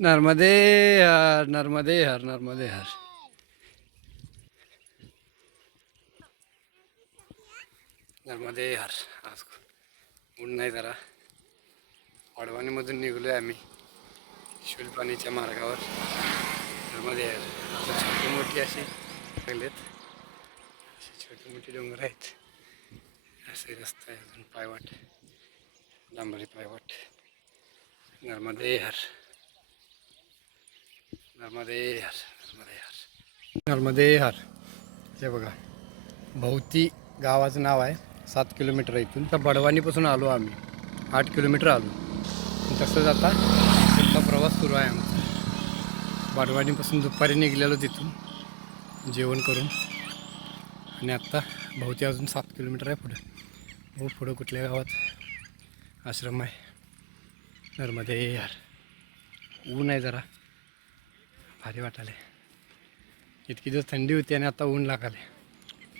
नर्मदे हर नर्मदे हर नर्मदे हर। नर्मदे हर आज ऊन नाही जरा वडवाणीमधून निघलोय आम्ही शुलपाणीच्या मार्गावर। नर्मदे हर छोटी मोठी अशी लागलेत असे छोटी मोठी डोंगर आहेत। असे रस्ता आहे अजून पायवाट डांबरी पायवाट। नर्मदे हर। नर्मदे हर नर्मदे हर नर्मदे हर हे बघा भोवती गावाचं नाव आहे सात किलोमीटर आहे इथून. तर बडवानीपासून आलो आम्ही. आठ किलोमीटर आलो. तसंच आता पुढचा प्रवास सुरू आहे आमचा. बडवानीपासून दुपारी निघलेलो तिथून जेवण करून. आणि आत्ता भोवती अजून सात किलोमीटर आहे पुढं. हो पुढं कुठल्या गावात? आश्रम आहे. नर्मदे यार ऊन आहे जरा. भारी वाटाले इतकी दिवस थंडी होती आणि आता ऊन लागाले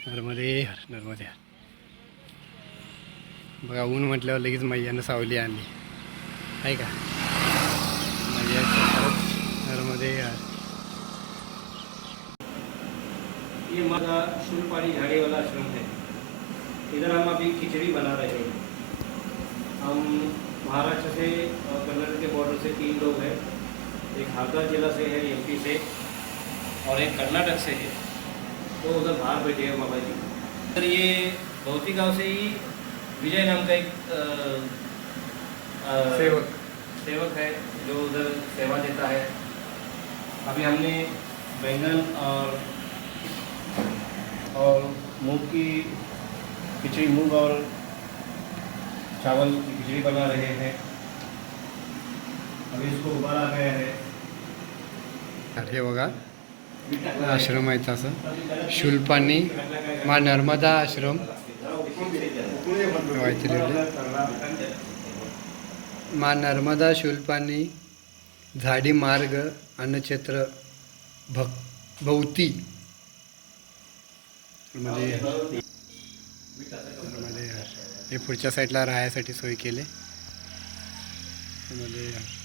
नर्मदे हर नर्मदे हर. बघा ऊन म्हटल्यावर लगेच मैयानं सावली आणली. आहे का? मैया नर्मदे हर. ये हमारा शुलपानी झाड़ी वाला आश्रम है इधर हम अभी खिचड़ी बना रहे हैं. हम महाराष्ट्र से कर्नाटक के बॉर्डर से तीन लोग हैं. एक हारदा जिला से है एमपी से और एक कर्नाटक से है। तो उधर बाहर बैठे हैं बाबा जी। सर ये भौती गाँव से ही विजय नाम का एक अ, अ, सेवक। सेवक है जो उधर सेवा देता है। अभी हमने बैंगन और और मूंग की खिचड़ी मूंग और चावल की खिचड़ी बना रहे हैं। अभी इसको उबाला गया है। हे बघा. आश्रम आहे तसं शुल्पानी मा नर्मदा आश्रम. मा नर्मदा शुल्पानी झाडी मार्ग अन्नक्षेत्र भक् भोवती. म्हणजे, म्हणजे हे. पुढच्या साईडला राहायसाठी सोय केली. म्हणजे मध्ये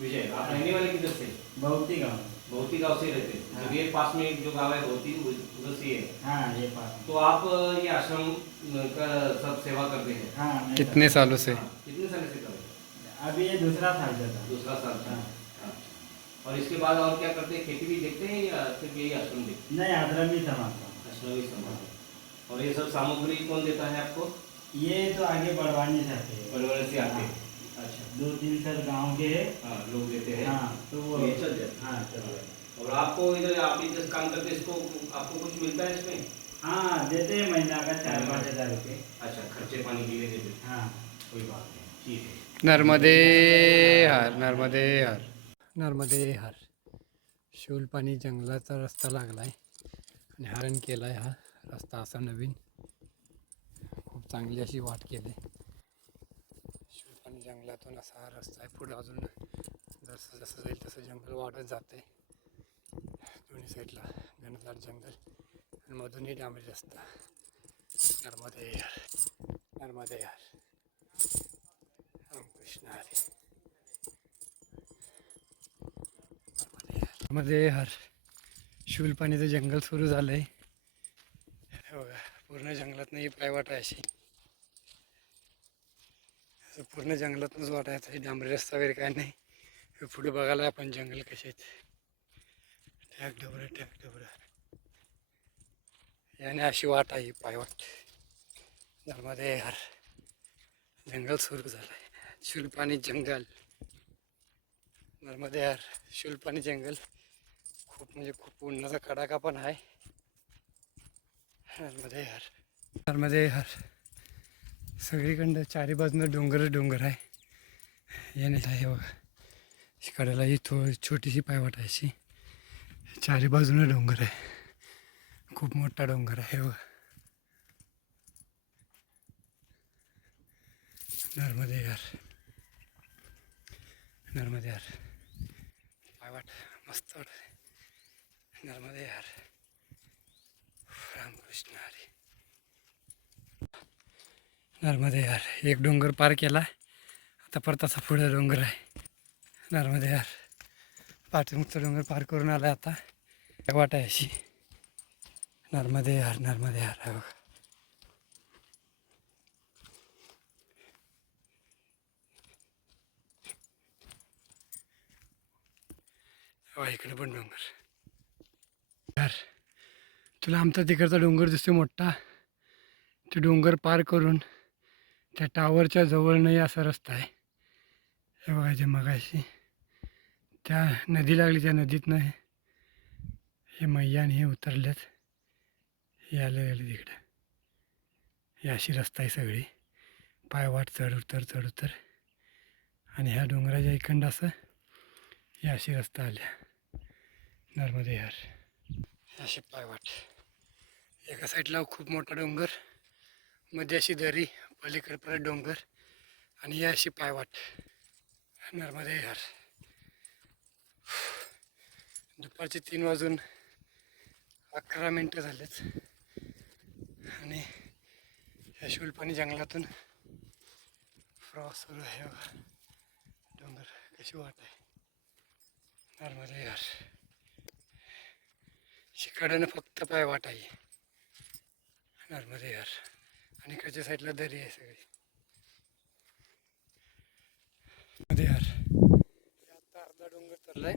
विजय आप रहने वाले किधर से बहुती गाँव भौती गाँव से रहते हैं हाँ। ये पास में जो गाँव है उधर से है हाँ ये पास तो आप ये आश्रम का सब सेवा करते हैं हाँ कितने सालों से हाँ, कितने साल से कर हैं अभी ये दूसरा साल चलता दूसरा साल था हाँ। हाँ। और इसके बाद और क्या करते हैं खेती भी देखते हैं या सिर्फ़ यही आश्रम देखते नहीं आश्रम ही समाजता हैं आश्रम ही हैं। और ये सब सामग्री कौन देता है आपको ये तो आगे बढ़वाने से आते हैं। परिवार से आते हैं। हाँ। अच्छा। दो तीन सर गाँव के हाँ। लोग देते हैं। हाँ तो वो ये चल जाता हाँ। चल जाए और आपको इधर आप इधर काम करते इसको आपको कुछ मिलता है इसमें? हाँ देते हैं महीना का चार पाँच हज़ार रुपये। अच्छा खर्चे पानी के लिए देते हाँ। कोई बात नहीं ठीक है। नर्मदे हर नर्मदे हर। नर्मदे हर। शूलपाणी जंगलाचा रस्ता लागला आहे आणि हरण केला आहे हा रस्ता असा नवीन. चांगली अशी वाट केली. शूलपाणी जंगलातून असा हा रस्ता आहे. पुढे अजून जसं जसं जाईल तसं जंगल वाढत जाते. दोन्ही साईडला घनदाट जंगल आणि मधूनही डांबरी रस्ता. नर्मदे हर नर्मदे हर रामकृष्ण हरी. मध्ये हर शूलपाणीचं जंगल सुरू झालं आहे बघा पूर्ण जंगलात नाही पायवाट आहे अशी. पूर्ण जंगलातूनच वाट आहे डांबरी रस्ता वगैरे काय नाही. हे पुढे बघायला आपण जंगल कसे आहेत. टॅक डबरं टॅक डबरं याने अशी वाट आहे ही पायवाट धर्मादे हर. जंगल सुरू झालं आहे शुलपाणी जंगल. नर्मदे यार शुलपाणी जंगल. खूप म्हणजे खूप उन्हाचा कडाका पण आहे. नर्मदे यार नर्मदे यार सगळीकडं चारी बाजूनं डोंगर डोंगर आहे. येण्यात आहे बघा. कडेला ही थो छोटीशी पायवाट आहे अशी. चारी बाजूनं डोंगर आहे. खूप मोठा डोंगर आहे बघा. नर्मदे यार नर्मदे यार पायवाट मस्त वाटते नर्मदे यार रामकृष्ण हरी. नर्मदे यार एक डोंगर पार केला. आता परत असा पुढे डोंगर आहे. नर्मदे यार पाठीमुखचा डोंगर पार करून आला आता. वाट आहे अशी? नर्मदे यार नर्मदे यार आहे बघा. हो, इकडे पण डोंगर. यार तुला आमचा तिकडचा डोंगर दिसतो मोठा. ते डोंगर पार करून त्या टावरच्या जवळ नाही असा रस्ता आहे. हे बघायचे मगाशी. त्या नदी लागली त्या नदीतनं हे मैया आणि हे उतरलेत. हे आले गेले तिकडं. ही अशी रस्ता आहे सगळी. पायवाट चढ उतर चढ उतर. आणि ह्या डोंगराच्या इकडं असं ही अशी रस्ता आल्या. नर्मदे हर. अशी पायवाट एका साईडला खूप मोठा डोंगर. मध्ये अशी दरी पलीकडे परत डोंगर आणि ही अशी पायवाट. नर्मदे यार. दुपारचे तीन वाजून अकरा मिनटं झालेत. आणि या शुलपाणी जंगलातून प्रवास सुरू आहे डोंगर कशी वाट आहे. नर्मदे यार. शिकाड्यानं फक्त पाय वाट आहे नर्मदे यार. आणि इकडच्या साईडला दरी आहे सगळी. मध्ये यार. आता अर्धा डोंगर चढलाय.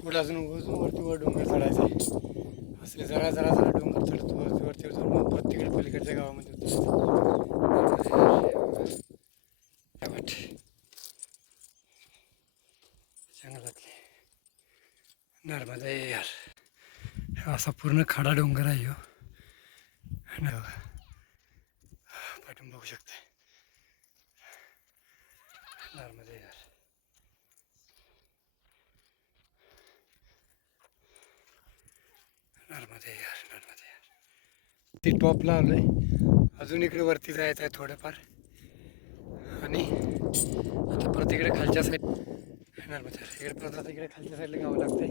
पुढे अजून अजून वरती वर डोंगर चढायचा आहे असे जरा जरा जरा डोंगर चढतो. वरती वरती मग तिकडे पलीकडच्या गावामध्ये उतरायचं. नर्मदा यार, यार असा पूर्ण खाडा डोंगर आहे हो आणि बघा पाठून बघू शकते नर्मदे यार नर्मदे यार नर्मदे यार ती टॉपला आलोय अजून इकडे वरती जायचं आहे थोडंफार आणि आता परत इकडे खालच्या साईड नर्मदे यार इकडे परत आता इकडे खालच्या साईडला गावं लागतंय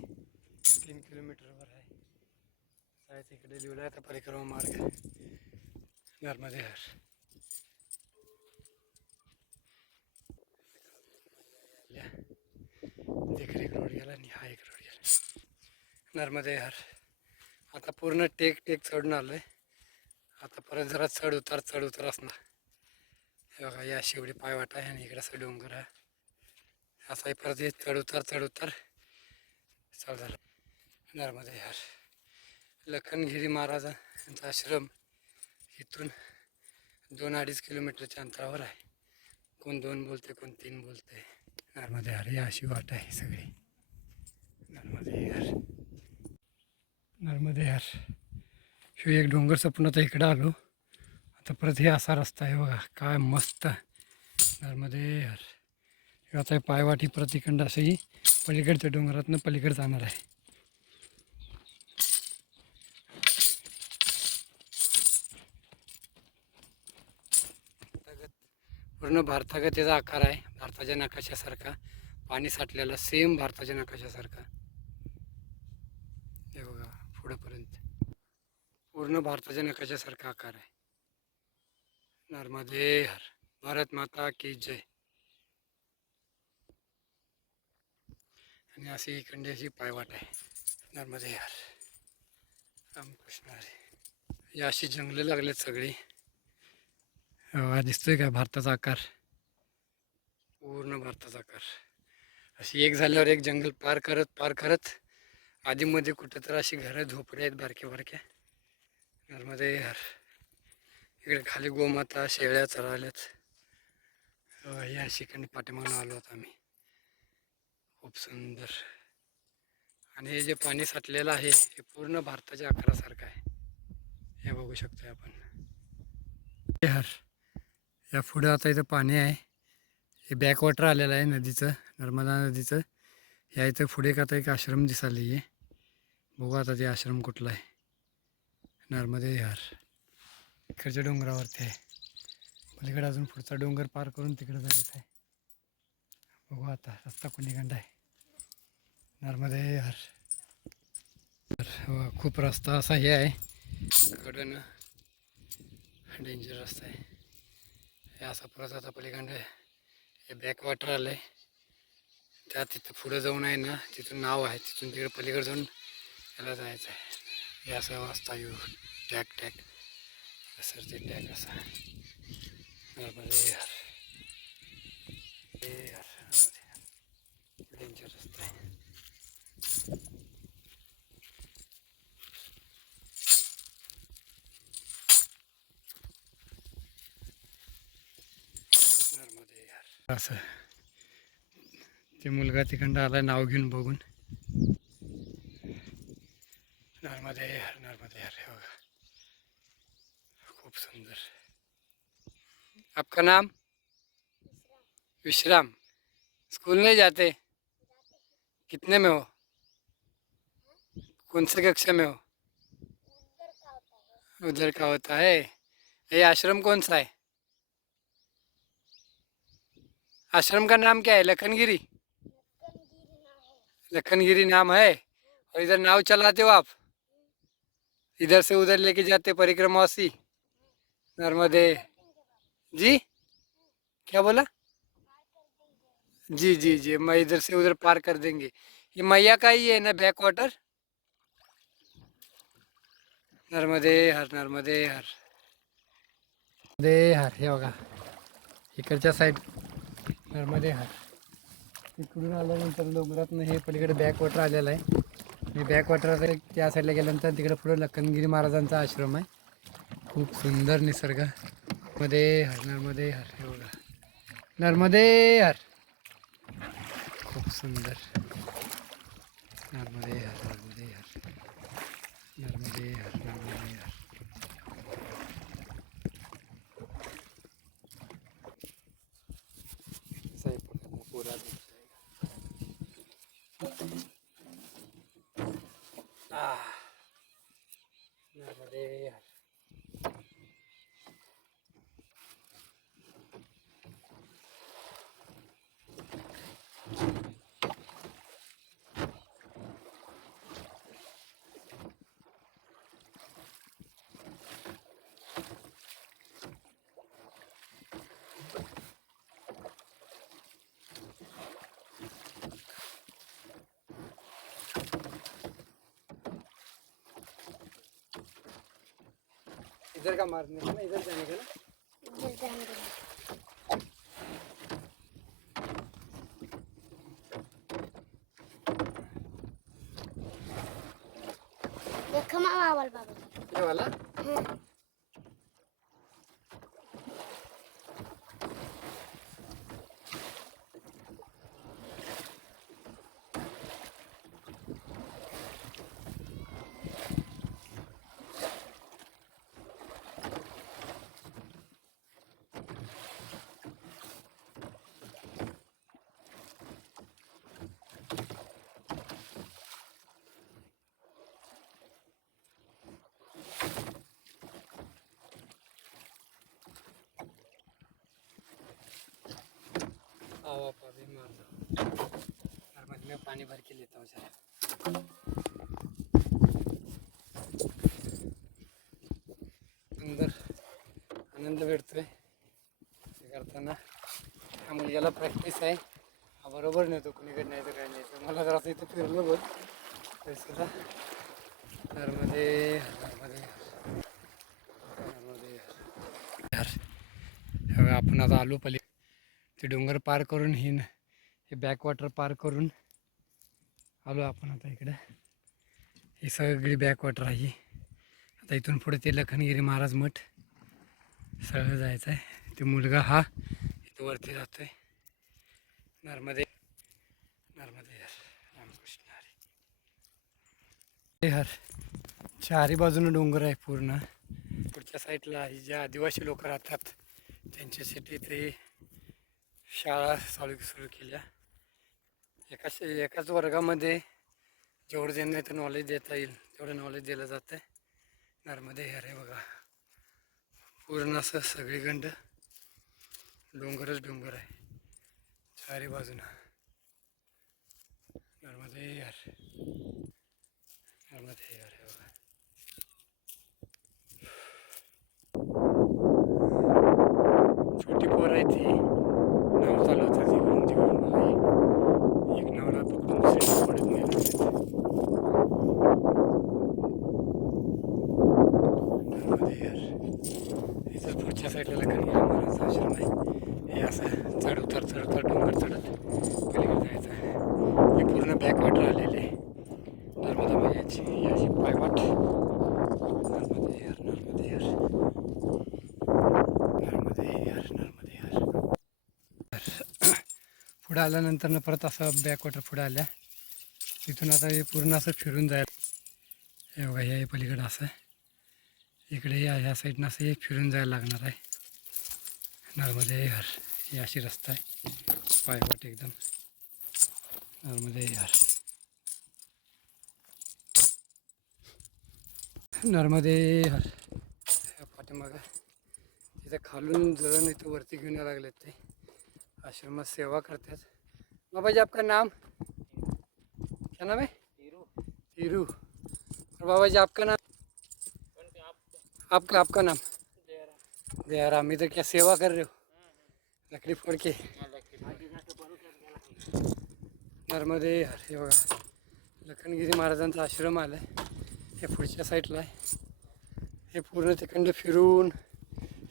तीन किलोमीटरवर आहे जायचं इकडे लिहिलं आता परिक्रमा मार्ग. नर्मदे यार या. देखरेख रोड गेला आणि हा एक रोड गेला. नर्मदे यार आता पूर्ण टेक टेक चढून आलोय. आता परत जरा चढ उतार चढ उतार असणार. हे बघा या शेवटी पायवाट आहे आणि इकडे असं डोंगर आहे. असाही परत चढ उतार चढ उतार. चालू झालं. नर्मदे यार लखनगिरी महाराजांचा आश्रम इथून दोन अडीच किलोमीटरच्या अंतरावर आहे. कोण दोन बोलते कोण तीन बोलते नर्मदे हर ही अशी वाट आहे सगळी. नर्मदे हर. नर्मदे हर. शिव एक डोंगर सपून आता इकडं आलो. आता परत हे असा रस्ता आहे बघा काय मस्त. नर्मदे हर. आता पायवाटी परत इकडं असंही पलीकडच्या डोंगरातनं पलीकडे जाणार आहे. पूर्ण भारतागत त्याचा आकार आहे. भारताच्या नकाशासारखा. पाणी साठलेला सेम भारताच्या नकाशासारखा. हे बघा पुढंपर्यंत. पूर्ण भारताच्या नकाशासारखा आकार आहे. नर्मदे हर भारत माता की जय. आणि अशी इकडे अशी पायवाट आहे. नर्मदे हर रामकृष्ण हरे. ही अशी जंगलं लागलेत सगळी. हो, हा दिसतोय का? भारताचा आकार. पूर्ण भारताचा आकार. अशी एक झाल्यावर एक जंगल पार करत पार करत आधीमध्ये कुठं तर अशी घरं झोपडे आहेत बारक्या बारक्या घरमध्ये यार इकडे खाली गोमाता शेळ्या चराल्यात. हो, या ही पाठीमागून आलो होतो आम्ही. खूप सुंदर. आणि हे जे पाणी साठलेलं आहे हे पूर्ण भारताच्या आकारासारखं आहे. हे बघू शकतोय आपण. हे हर. या पुढं आता इथं पाणी आहे. हे बॅकवॉटर आलेलं आहे नदीचं नर्मदा नदीचं. या इथं पुढे का आता एक आश्रम दिसाले आहे बघू आता ते आश्रम कुठला आहे. नर्मदे विहार. इकडच्या डोंगरावरती आहे. पलीकडे अजून पुढचा डोंगर पार करून तिकडे जायचं आहे. बघू आता रस्ता कोणीकडं आहे. नर्मदे विहार. खूप रस्ता असा हे आहे. कडनं डेंजर रस्ता आहे. हे असा परत आता पलीकडे हे बॅक वॉटर आलं आहे त्या तिथं पुढं जाऊन आहे ना तिथून नाव आहे तिथून तिकडे पलीकडे जाऊन याला जायचं आहे हे असं वाजता येऊ. टॅक टॅक सर ते टॅक असा. डेंजर रस्ता ते मुलगा तिकडं आला नाव घेऊन बघून. नर्मदे यार नर्मदे यार हे सुंदर. आपका नाम? विश्राम. स्कूल नहीं जाते? कितने में हो? कौन से कक्षा में हो? उधर का होता है। ये आश्रम कौन सा है? आश्रम का नाम क्या है? लखनगिरी? लखनगिरी नाम है। और इधर नाव चलाते हो आप? इधर से उधर लेके जाते परिक्रमावासी नर्मदे। जी? क्या बोला? जी जी जी। मैं इधर से उधर पार कर देंगे। ये मैया का ही है ना बैक वाटर नर्मदे, हर नर्मदे, हर। दे हर, हे बघा. इकडच्या नर्मदे हा इकडून आल्यानंतर डोंगरातनं हे पलीकडे बॅकवॉटर आलेलं आहे. हे बॅकवॉटर त्या साईडला गेल्यानंतर तिकडे पुढे लखनगिरी महाराजांचा आश्रम आहे. खूप सुंदर निसर्ग. मध्ये हर नर्मदे हर. हे बघा. नर्मदे हर. खूप सुंदर नर्मदे हर नर्मदे हर नर्मदे हर नर्मदे हर सही पकड़ना पूरा दिख जाएगा आह, नर्मदे हर इधर का मारने का ना? इधर जाने का ना खमा मावल बाबा ये वाला? आओ आप अभी मार दो नर्मद में पानी भर के लेता हूँ जरा. अंदर आनंद भेटतोय. करताना हा मुलग्याला प्रॅक्टिस आहे. हा बरोबर नेतो कुणीकडे नाही तर काय नाही. तर मला जरा इथं फिरलो बघ. तर सुद्धा नर्मदे नर्मदे नर्मदे आपण आता आलो पली ते डोंगर पार करून ही न- हे बॅकवॉटर पार करून आलो आपण आता इकडं. ही सगळी बॅकवॉटर आहे आता इथून पुढे ते लखनगिरी महाराज मठ सगळं जायचं आहे ते मुलगा हा इथं वरती जातो आहे नर्मदे नर्मदे हर रामकृष्ण हरी. हे हर चारी बाजूनं डोंगर आहे पूर्ण. पुढच्या साईडला ही जे आदिवासी लोक राहतात त्यांच्यासाठी ते शाळा चालू सुरू केल्या एकाच एकाच वर्गामध्ये जेवढं ज्यांना इथं नॉलेज देता येईल तेवढं नॉलेज दिलं जातं आहे नर्मदे हे अरे बघा. पूर्ण असं सगळीकंड डोंगरच डोंगर आहे. चारी बाजूनं. नर्मदे यार नर्मदे यार हे बघा नावावर आहे ती नाव चालवतात इकडून तिकडून बघा हे. एक नावला पकडून दुसऱ्या पडत नाही नर्मदे यार इथं पुढच्या साईडला लखनगिरी महाराजांचा आश्रम आहे. हे असं चढ उतर चढ उतर डोंगर चढत पलीकडे जायचं आहे. हे पूर्ण बॅकवॉटर आलेले. नर्मदा मैयाची ही अशी पायवाट. नर्मदे यार नर्मदे यार नर्मदे यार नर्मदे यार पुढे आल्यानंतर परत असं बॅकवॉटर पुढं आल्या. तिथून आता हे पूर्ण असं फिरून जायला. हे बघा हे पलीकडं असं. इकडे या ह्या साईडनं असं हे फिरून जायला लागणार आहे. नर्मदे यार ही अशी रस्ता आहे. पायवाट एकदम. नर्मदे यार नर्मदे ह्या पाठीमागं. तिथं खालून जळण इथं वरती घेऊन यायला लागलेत ते. आश्रमात सेवा करतात. बाबा जी आपका नाम? क्या नाम है तीरू. और बाबा जी आपका नाम? आपका आपका नाम? जयराम। इधर क्या सेवा कर रहे हो? लकड़ी फोड़ के? नर्मदे हरे हे बघा। लखनगिरी महाराजांचा आश्रम आला आहे. हे पुढच्या साईडला आहे. हे पूर्ण तिकडं फिरून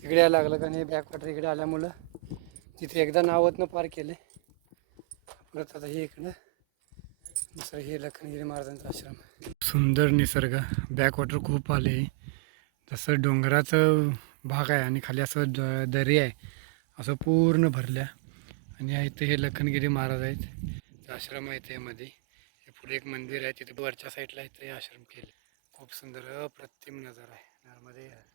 इकडे यायला लागलं कारण हे बॅकवॉटर इकडे आल्यामुळं तिथे एकदा नावातनं पार केले. परत आता हे इकडं दुसरं हे लखनगिरी महाराजांचा आश्रम. सुंदर निसर्ग. बॅकवॉटर खूप आले. जसं डोंगराचं भाग आहे आणि खाली असं द दरी आहे. असं पूर्ण भरल्या. आणि इथे हे लखनगिरी महाराज आहेत. आश्रम आहे त्यामध्ये हे पुढे एक मंदिर आहे. तिथे वरच्या साईडला इथे आश्रम केले खूप सुंदर अप्रतिम नजारा आहे.